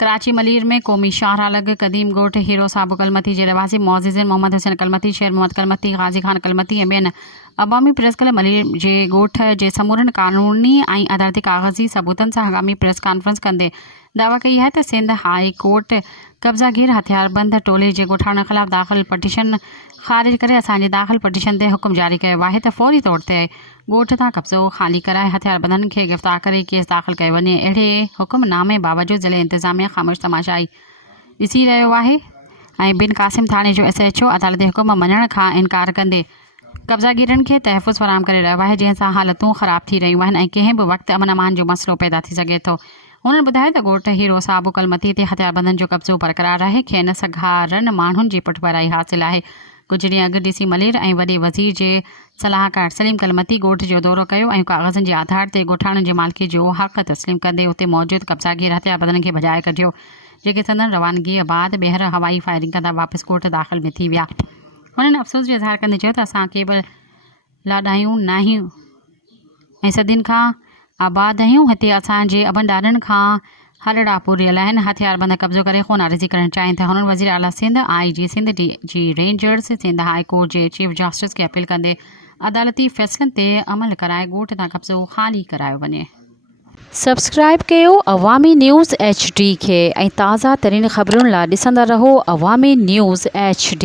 कराची मलीर में कौमी शाहरा लग कदीम गोठ हीरो साहब कलमती जे रवासी मोअज़्ज़िज़ मोहम्मद हुसैन कलमती शेर मोहम्मद कलमती गाजी खान कलमती ऐं ॿियनि अवामी प्रेस क्लब मलीर जे गोठ जे समूरनि कानूनी ऐं अदालती कागज़ी सबूतनि सां हंगामी प्रेस कॉन्फ्रेंस कंदे दावा कई है त सिंध हाई कोर्ट कब्ज़ागीर हथियारबंद टोले जे ॻोठाणनि ख़िलाफ़ दाख़िल पटिशन ख़ारिज करे असांजे दाख़िल पटिशन ते हुकुम जारी कयो आहे त फौरी तौर ते ॻोठ तां कब्ज़ो ख़ाली कराए हथियारबंदनि खे गिरफ़्तार करे केस दाख़िल कयो वञे। अहिड़े हुकुमनामे बावजूदि ज़िले इंतिज़ामिया ख़ामोश तमाशाई ॾिसी रहियो आहे ऐं बिन क़ासिम थाणे जो SHO अदालती हुकुम मञण खां इनकार कंदे कब्ज़ागीरनि खे तहफ़ुज़ फ़राहम करे रहियो आहे, जंहिंसां हालतूं ख़राब थी रहियूं आहिनि ऐं कंहिं बि वक़्तु अमन अमान जो मसइलो पैदा थी सघे थो। उन्हनि ॿुधायो त ॻोठ हीरो साहब कलमती ते हथियारबंदनि जो कब्ज़ो बरक़रार आहे। खेनि सघारनि माण्हुनि जी पुठभराई हासिल आहे। कुझु ॾींहं अॻु DC मलीर ऐं वॾे वज़ीर जे सलाहकार सलीम कलमती ॻोठ जो दौरो कयो ऐं कागज़नि जे आधार ते ॻोठाणनि जे मालिकी जो हक़ तस्लीम कंदे उते मौजूदु कब्ज़ागीर हथियारबंदनि खे भॼाए कढियो, जेके संदन रवानगीअ बाद ॿीहर हवाई फायरिंग कंदा वापसि ॻोठ दाख़िल में थी विया। हुननि अफ़सोस जो इज़हार कंदे चयो त असां केवल लाॾायूं न आहियूं ऐं सदियुनि खां आबाद आहियूं। हिते असांजे अबनि ॾाॾनि खां हलड़ा पूरियल आहिनि। हथियारबंद कब्ज़ो करे ख़ूनारेज़ी करणु चाहिनि था। हुननि वज़ीर आला Sindh IG Sindh DG rangers Sindh high court जे चीफ जस्टिस खे अपील कंदे अदालती फ़ैसिलनि ते अमल कराए ॻोठ तां कब्ज़ो ख़ाली करायो वञे। सब्सक्राइब कयो अवामी न्यूज़ HD खे ऐं ताज़ा तरीन ख़बरुनि लाइ ॾिसंदा रहो अवामी न्यूज़ HD।